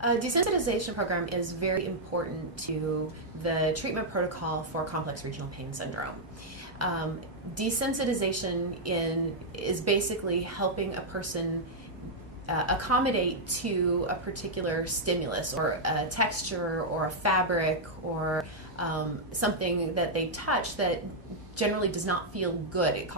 A desensitization program is very important to the treatment protocol for complex regional pain syndrome. Desensitization is basically helping a person accommodate to a particular stimulus or a texture or a fabric or something that they touch that generally does not feel good. It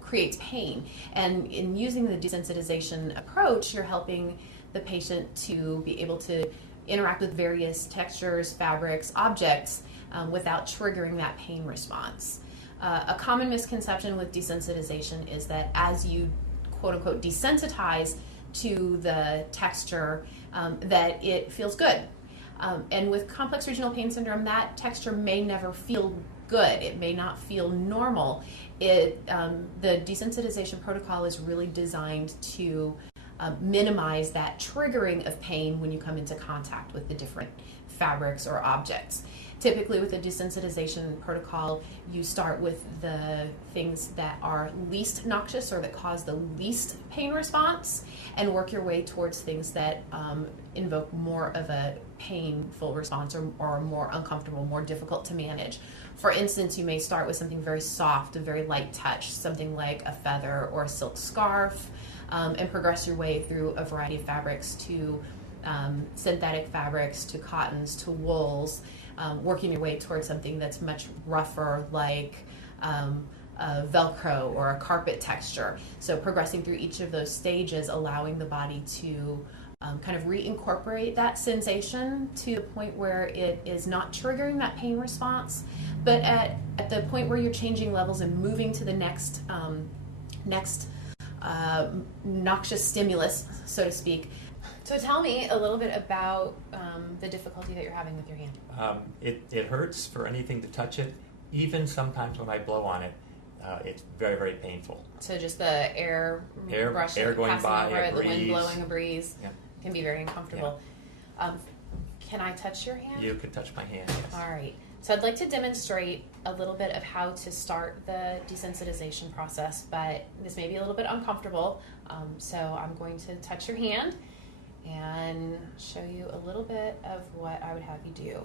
creates pain. And in using the desensitization approach, you're helping the patient to be able to interact with various textures, fabrics, objects without triggering that pain response. A common misconception with desensitization is that as you quote unquote desensitize to the texture, that it feels good. And with complex regional pain syndrome, that texture may never feel good. It may not feel normal. The desensitization protocol is really designed to minimize that triggering of pain when you come into contact with the different fabrics or objects. Typically with the desensitization protocol, you start with the things that are least noxious or that cause the least pain response and work your way towards things that invoke more of a painful response or more uncomfortable, more difficult to manage. For instance, you may start with something very soft, a very light touch, something like a feather or a silk scarf, and progress your way through a variety of fabrics to synthetic fabrics, to cottons, to wools, working your way towards something that's much rougher like a Velcro or a carpet texture. So progressing through each of those stages, allowing the body to kind of reincorporate that sensation to the point where it is not triggering that pain response, but at the point where you're changing levels and moving to the next noxious stimulus, so to speak. So tell me a little bit about the difficulty that you're having with your hand. It hurts for anything to touch it. Even sometimes when I blow on it, it's very, very painful. So just the air brushing, air going passing by, over it, the wind breeze. blowing a breeze, Yeah. can be very uncomfortable. Yeah. Can I touch your hand? You can touch my hand, yes. All right. So I'd like to demonstrate a little bit of how to start the desensitization process, but this may be a little bit uncomfortable. So I'm going to touch your hand and show you a little bit of what I would have you do.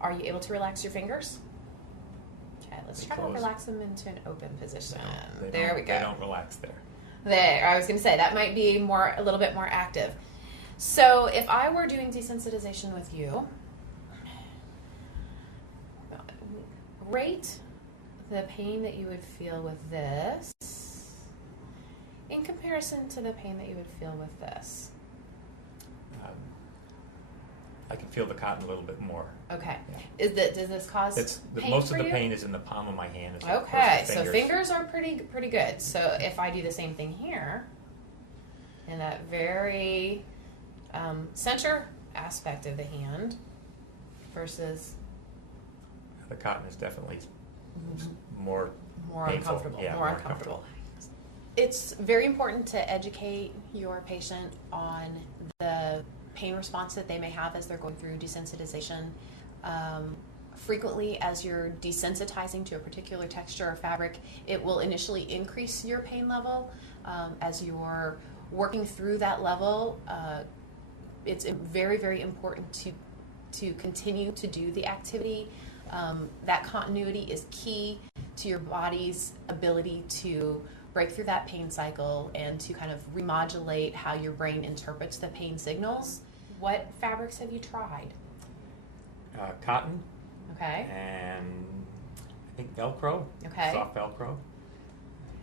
Are you able to relax your fingers? Okay, let's try to relax them into an open position. No, there we go. They don't relax there. There, I was going to say, that might be a little bit more active. So if I were doing desensitization with you, rate the pain that you would feel with this in comparison to the pain that you would feel with this. I can feel the cotton a little bit more. Okay. Yeah. Does this cause pain most for of the you? pain is in the palm of my hand. Okay, so fingers are pretty good. So if I do the same thing here, in that very center aspect of the hand versus the cotton is definitely more painful. Uncomfortable. Yeah, more uncomfortable. It's very important to educate your patient on the pain response that they may have as they're going through desensitization. Frequently, as you're desensitizing to a particular texture or fabric, it will initially increase your pain level. As you're working through that level, it's very, very important to continue to do the activity. That continuity is key to your body's ability to break through that pain cycle and to kind of remodulate how your brain interprets the pain signals. What fabrics have you tried? Cotton. Okay. And I think Velcro. Okay. Soft Velcro.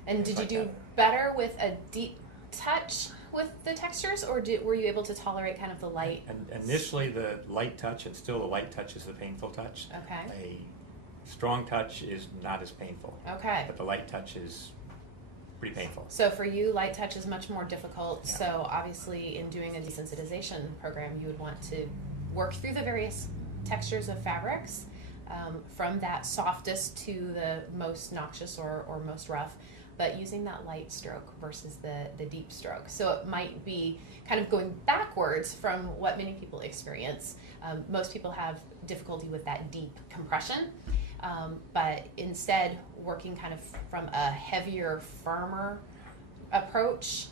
And did you do better with a deep touch with the textures, or were you able to tolerate kind of the light? And initially, the light touch, and still the light touch is the painful touch. Okay. A strong touch is not as painful. Okay. But the light touch is pretty painful. So for you, light touch is much more difficult. Yeah. So obviously, in doing a desensitization program, you would want to work through the various textures of fabrics, from that softest to the most noxious or most rough, but using that light stroke versus the deep stroke. So it might be kind of going backwards from what many people experience. Most people have difficulty with that deep compression, but instead working kind of from a heavier, firmer approach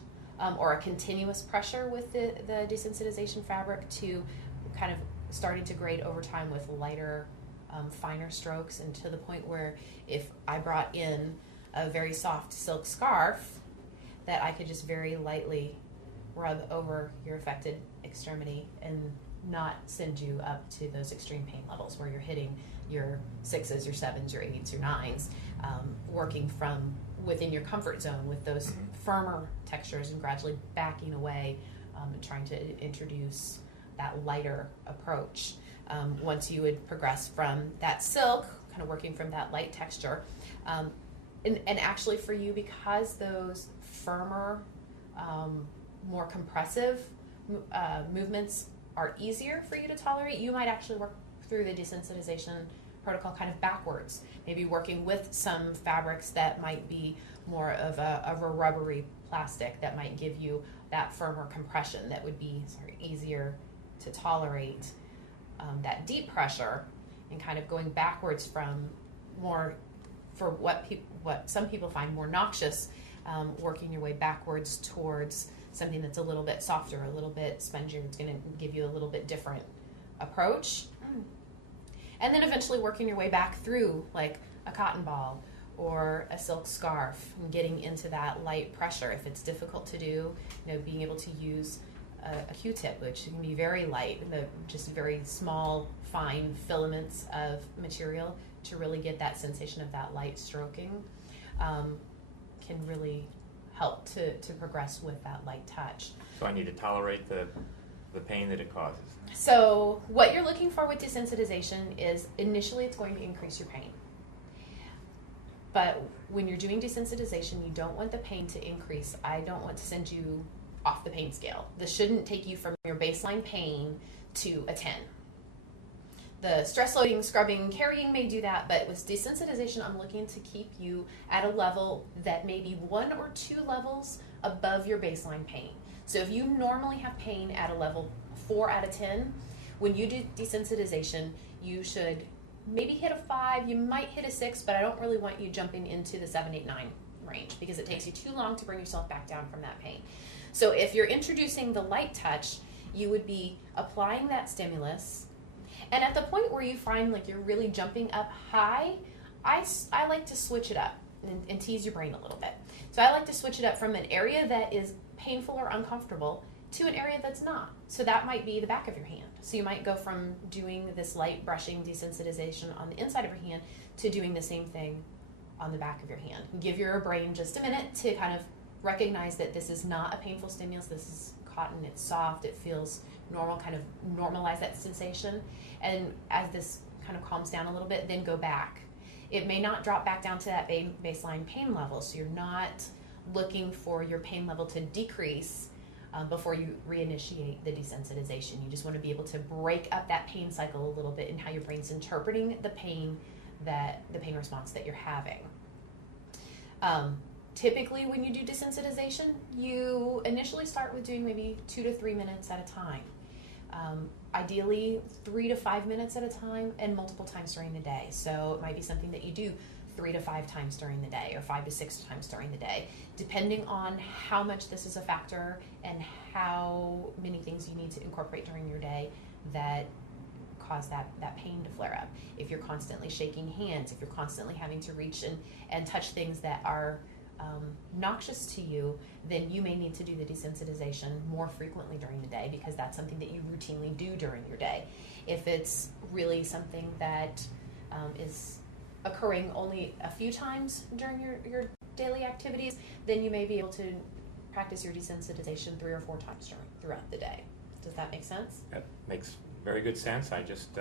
or a continuous pressure with the desensitization fabric to kind of starting to grade over time with lighter, finer strokes, and to the point where if I brought in a very soft silk scarf, that I could just very lightly rub over your affected extremity and not send you up to those extreme pain levels where you're hitting your 6s, your 7s, your 8s, your 9s, working from within your comfort zone with those firmer textures and gradually backing away and trying to introduce that lighter approach. Once you would progress from that silk, kind of working from that light texture, and actually for you, because those firmer, more compressive movements are easier for you to tolerate, you might actually work through the desensitization protocol kind of backwards, maybe working with some fabrics that might be more of a rubbery plastic that might give you that firmer compression that would be easier to tolerate that deep pressure, and kind of going backwards from more, for what some people find more noxious, working your way backwards towards something that's a little bit softer, a little bit spongier. It's going to give you a little bit different approach. And then eventually working your way back through like a cotton ball or a silk scarf and getting into that light pressure. If it's difficult to do, being able to use a Q-tip, which can be very light, just very small, fine filaments of material to really get that sensation of that light stroking, can really help to progress with that light touch. So I need to tolerate the pain that it causes. So what you're looking for with desensitization is initially it's going to increase your pain. But when you're doing desensitization, you don't want the pain to increase. I don't want to send you off the pain scale. This shouldn't take you from your baseline pain to a 10. The stress loading, scrubbing, carrying may do that, but with desensitization, I'm looking to keep you at a level that may be 1 or 2 levels above your baseline pain. So if you normally have pain at a level 4 out of 10, when you do desensitization, you should maybe hit a 5, you might hit a 6, but I don't really want you jumping into the 7, 8, 9 range because it takes you too long to bring yourself back down from that pain. So if you're introducing the light touch, you would be applying that stimulus, and at the point where you find like you're really jumping up high, I like to switch it up and tease your brain a little bit. So I like to switch it up from an area that is painful or uncomfortable to an area that's not. So that might be the back of your hand. So you might go from doing this light brushing desensitization on the inside of your hand to doing the same thing on the back of your hand. Give your brain just a minute to kind of recognize that this is not a painful stimulus. This is cotton, it's soft, it feels normal, kind of normalize that sensation. And as this kind of calms down a little bit, then go back. It may not drop back down to that baseline pain level, so you're not looking for your pain level to decrease before you reinitiate the desensitization. You just want to be able to break up that pain cycle a little bit and how your brain's interpreting the pain response that you're having. Typically, when you do desensitization, you initially start with doing maybe 2 to 3 minutes at a time. Ideally, 3 to 5 minutes at a time and multiple times during the day. So it might be something that you do 3 to 5 times during the day or 5 to 6 times during the day, depending on how much this is a factor and how many things you need to incorporate during your day that cause that pain to flare up. If you're constantly shaking hands, if you're constantly having to reach and touch things that are noxious to you, then you may need to do the desensitization more frequently during the day because that's something that you routinely do during your day. If it's really something that is occurring only a few times during your daily activities, then you may be able to practice your desensitization 3 or 4 times throughout the day. Does that make sense? That makes very good sense. I just,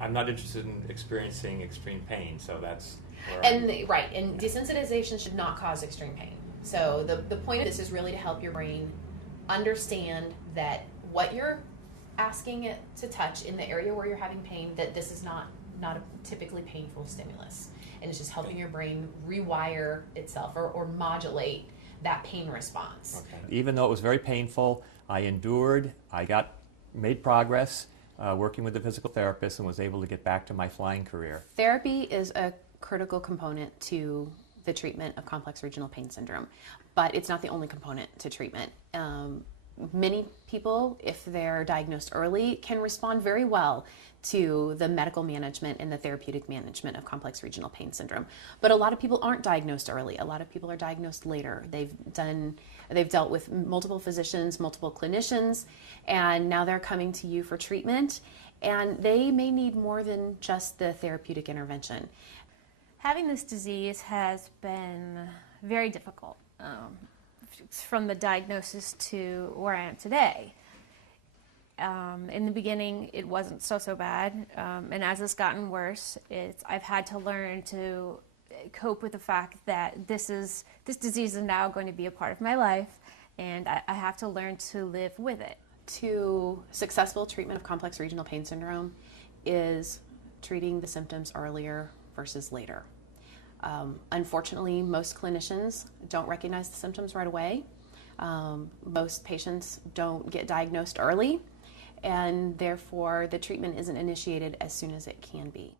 I'm not interested in experiencing extreme pain, so that's desensitization should not cause extreme pain. So the point of this is really to help your brain understand that what you're asking it to touch in the area where you're having pain, that this is not a typically painful stimulus. And it's just helping your brain rewire itself or modulate that pain response. Okay. Even though it was very painful, I endured, I made progress working with the physical therapist and was able to get back to my flying career. Therapy is a critical component to the treatment of complex regional pain syndrome, but it's not the only component to treatment. Many people, if they're diagnosed early, can respond very well to the medical management and the therapeutic management of complex regional pain syndrome. But a lot of people aren't diagnosed early. A lot of people are diagnosed later. They've dealt with multiple physicians, multiple clinicians, and now they're coming to you for treatment, and they may need more than just the therapeutic intervention. Having this disease has been very difficult, from the diagnosis to where I am today. In the beginning, it wasn't so bad, and as it's gotten worse, I've had to learn to cope with the fact that this disease is now going to be a part of my life, and I have to learn to live with it. To successful treatment of complex regional pain syndrome is treating the symptoms earlier versus later. Unfortunately, most clinicians don't recognize the symptoms right away. Most patients don't get diagnosed early, and therefore the treatment isn't initiated as soon as it can be.